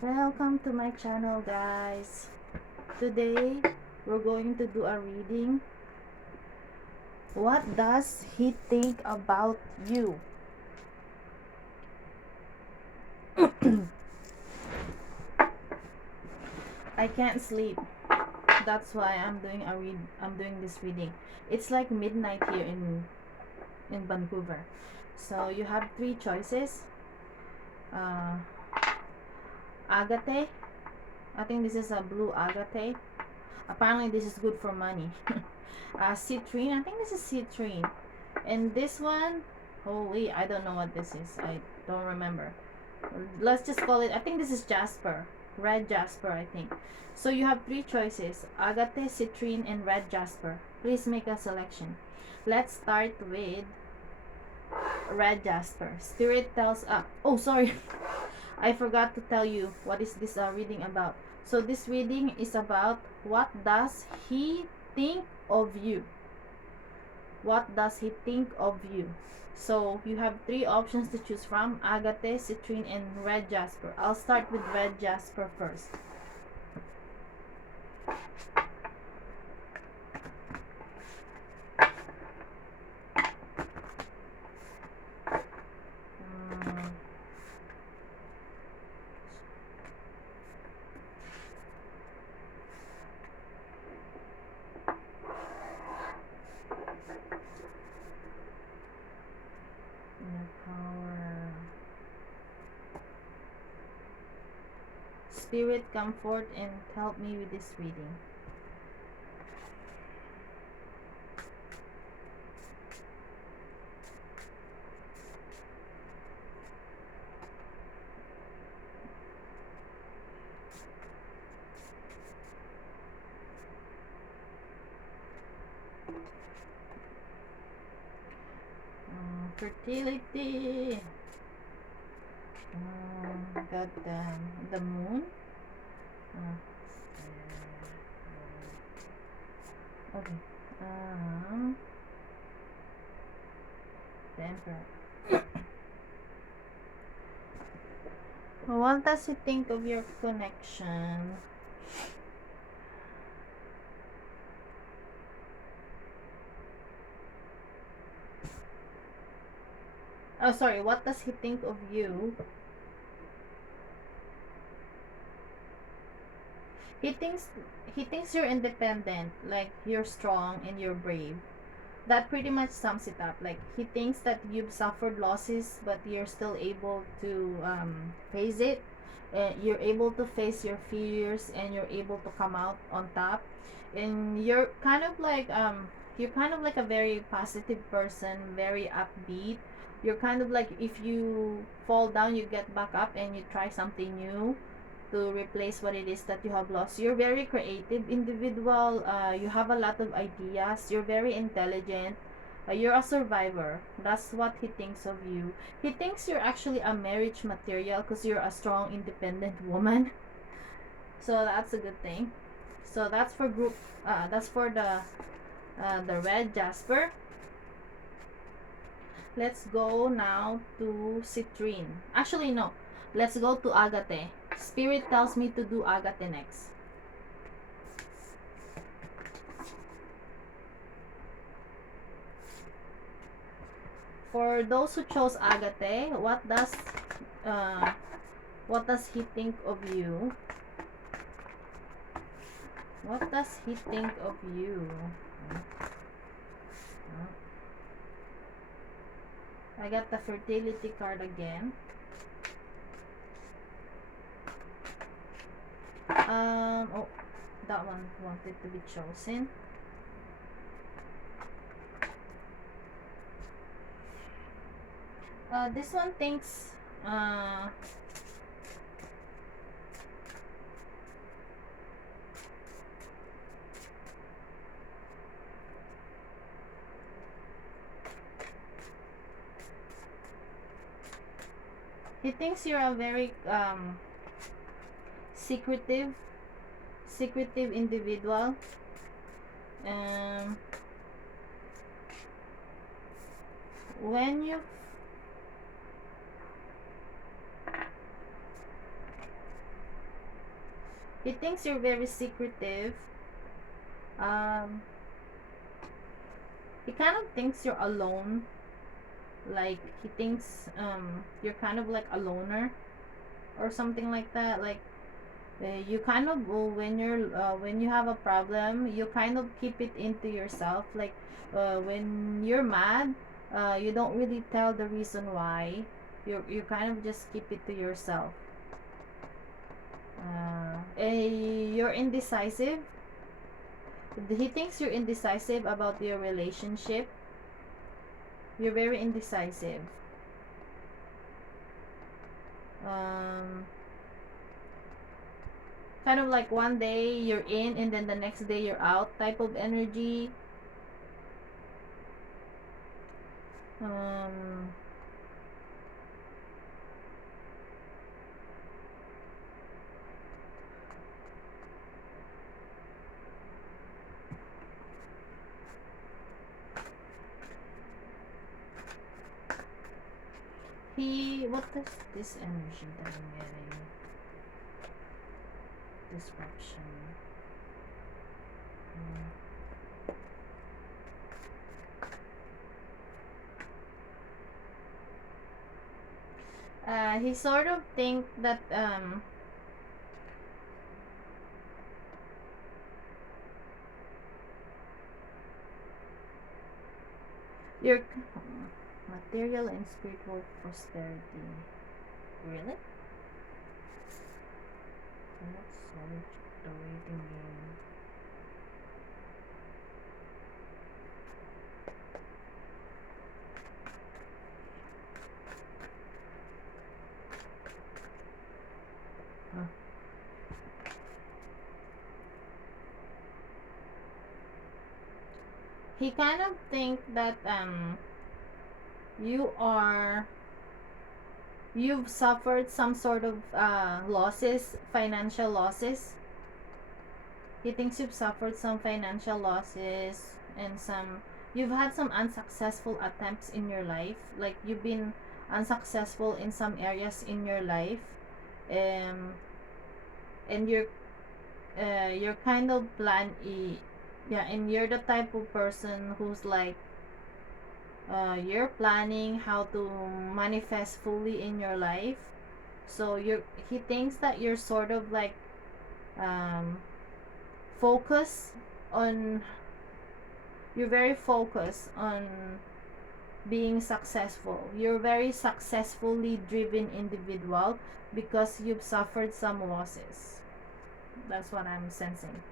Welcome to my channel, guys. Today we're going to do a reading. What does he think about you? I can't sleep. That's why I'm doing this reading. It's like midnight here in Vancouver. So you have three choices. Uh, Agate. I think this is a blue agate. Apparently this is good for money. Citrine. I think this is citrine. And this one, holy, I don't know what this is. I don't remember. Let's just call it, I think this is Jasper. Red Jasper, I think. So you have three choices: Agate, Citrine, and Red Jasper. Please make a selection. Let's start with Red Jasper. Spirit tells, oh, sorry. I forgot to tell you what is this reading about. So this reading is about what does he think of you? What does he think of you? So you have three options to choose from: Agate, Citrine, and Red Jasper. I'll start with Red Jasper first. Mm, inner power. Spirit, comfort and help me with this reading. Fertility. Got the moon. Uh, okay. The emperor. What does he think of your connection? Oh, sorry. What does he think of you? He thinks he thinks you're independent, like you're strong and you're brave. That pretty much sums it up. Like he thinks that you've suffered losses, but you're still able to face it. You're able to face your fears, and you're able to come out on top. And you're kind of like a very positive person, very upbeat. You're kind of like, if you fall down, you get back up and you try something new to replace what it is that you have lost. You're very creative individual. You have a lot of ideas. You're very intelligent. You're a survivor. That's what he thinks of you. He thinks you're actually a marriage material because you're a strong, independent woman. So that's a good thing. So that's for group. That's for the Red Jasper. Let's go now to Citrine. Actually, no. Let's go to Agate. Spirit tells me to do Agate next. For those who chose Agate, uh, what does he think of you? What does he think of you? I got the fertility card again. Oh, that one wanted to be chosen. This one thinks, he thinks you're a very secretive individual. Um, when you He thinks you're very secretive. Um, he kind of thinks you're alone. Like he thinks you're kind of like a loner or something like that. Like you kind of when you have a problem, you kind of keep it into yourself. Like when you're mad, you don't really tell the reason why. You kind of just keep it to yourself. You're indecisive. He thinks you're indecisive about your relationship. You're very indecisive. Um, Kind of like one day you're in and then the next day you're out type of energy. Um, what is this energy that I'm getting? Disruption. He sort of think that your material and spiritual prosperity. Really? That's sorry, the waiting game. Huh. He kind of think that you are you've suffered some sort of losses, financial losses. He thinks you've suffered some financial losses and you've had some unsuccessful attempts in your life. Like you've been unsuccessful in some areas in your life. Um, and you're kind of yeah, and you're the type of person who's like you're planning how to manifest fully in your life. So he thinks that you're sort of like um focus on you're very focused on being successful. You're very successfully driven individual because you've suffered some losses. That's what I'm sensing.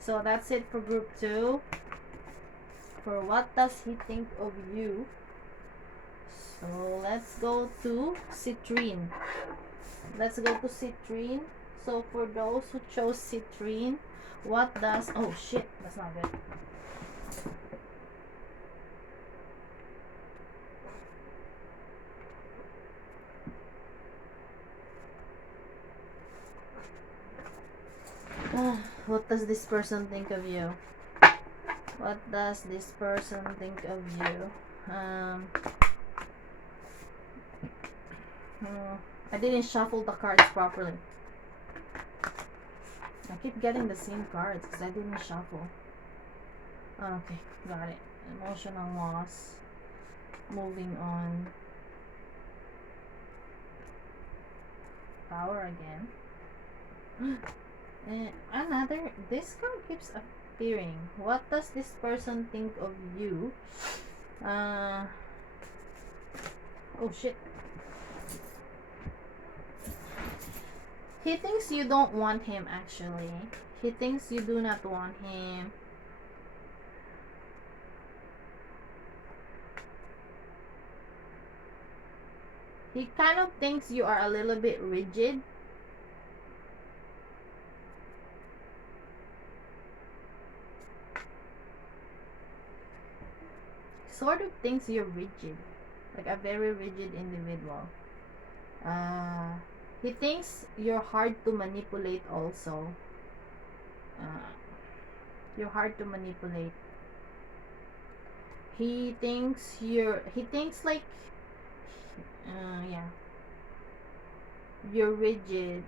So that's it for group 2. For what does he think of you? So let's go to Citrine. Let's go to Citrine. So for those who chose Citrine, what does oh shit, that's not good. What does this person think of you? What does this person think of you? Um, I didn't shuffle the cards properly. I keep getting the same cards because I didn't shuffle. Okay, got it. Emotional loss. Moving on. Power again. Another. This card keeps appearing. What does this person think of you? Uh. Oh shit. He thinks you don't want him actually. He thinks you do not want him. He kind of thinks you are a little bit rigid. Sort of thinks you're rigid. Like a very rigid individual. Uh, he thinks you're hard to manipulate also. Uh, you're hard to manipulate. He thinks like, yeah. You're rigid.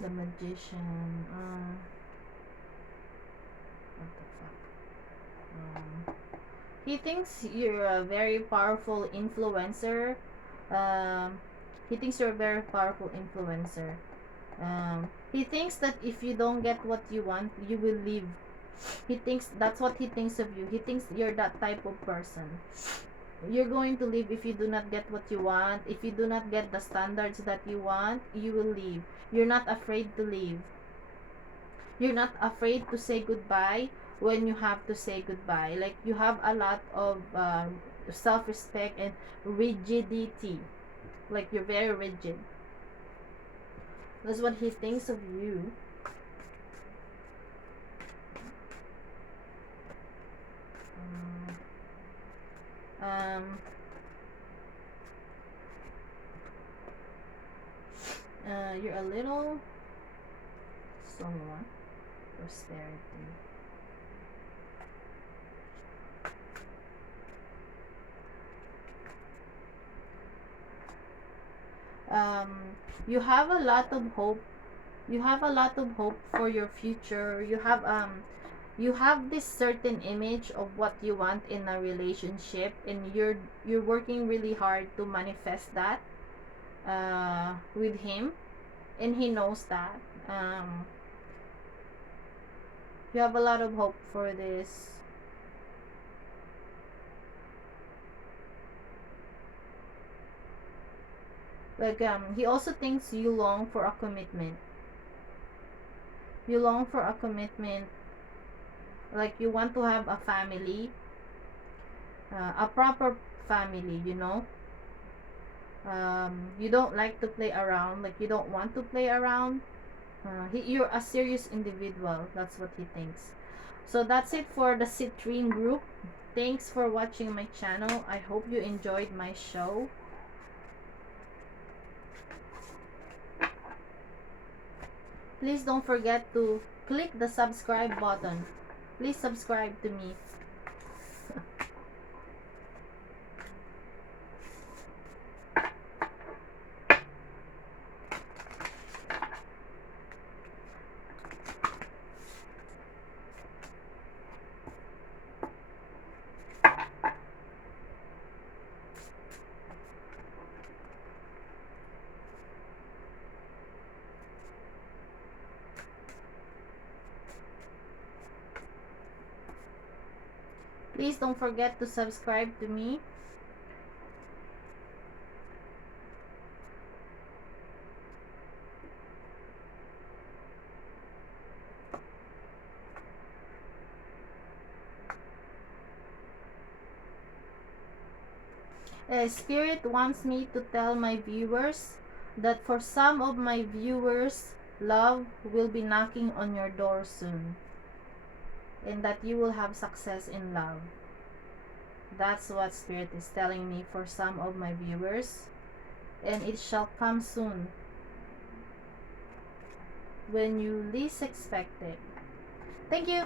The Magician. What the fuck? He thinks you're a very powerful influencer. Um, he thinks you're a very powerful influencer. He thinks that if you don't get what you want, you will leave. He thinks that's what he thinks of you. He thinks you're that type of person. You're going to leave if you do not get what you want. If you do not get the standards that you want, you will leave. You're not afraid to leave. You're not afraid to say goodbye when you have to say goodbye. Like, you have a lot of self-respect and rigidity. Like, you're very rigid. That's what he thinks of you. Um, you're a little someone prosperity. You have a lot of hope. You have a lot of hope for your future. You have this certain image of what you want in a relationship, and you're working really hard to manifest that with him, and he knows that. You have a lot of hope for this. Like, he also thinks you long for a commitment. You long for a commitment. Like, you want to have a family, a proper family, you know. You don't like to play around. Like, you don't want to play around. You're a serious individual. That's what he thinks. So that's it for the Citrine group. Thanks for watching my channel. I hope you enjoyed my show. Please don't forget to click the subscribe button. Please subscribe to me. Please don't forget to subscribe to me. Spirit wants me to tell my viewers that for some of my viewers, love will be knocking on your door soon, and that you will have success in love. That's what Spirit is telling me for some of my viewers, and it shall come soon when you least expect it. Thank you.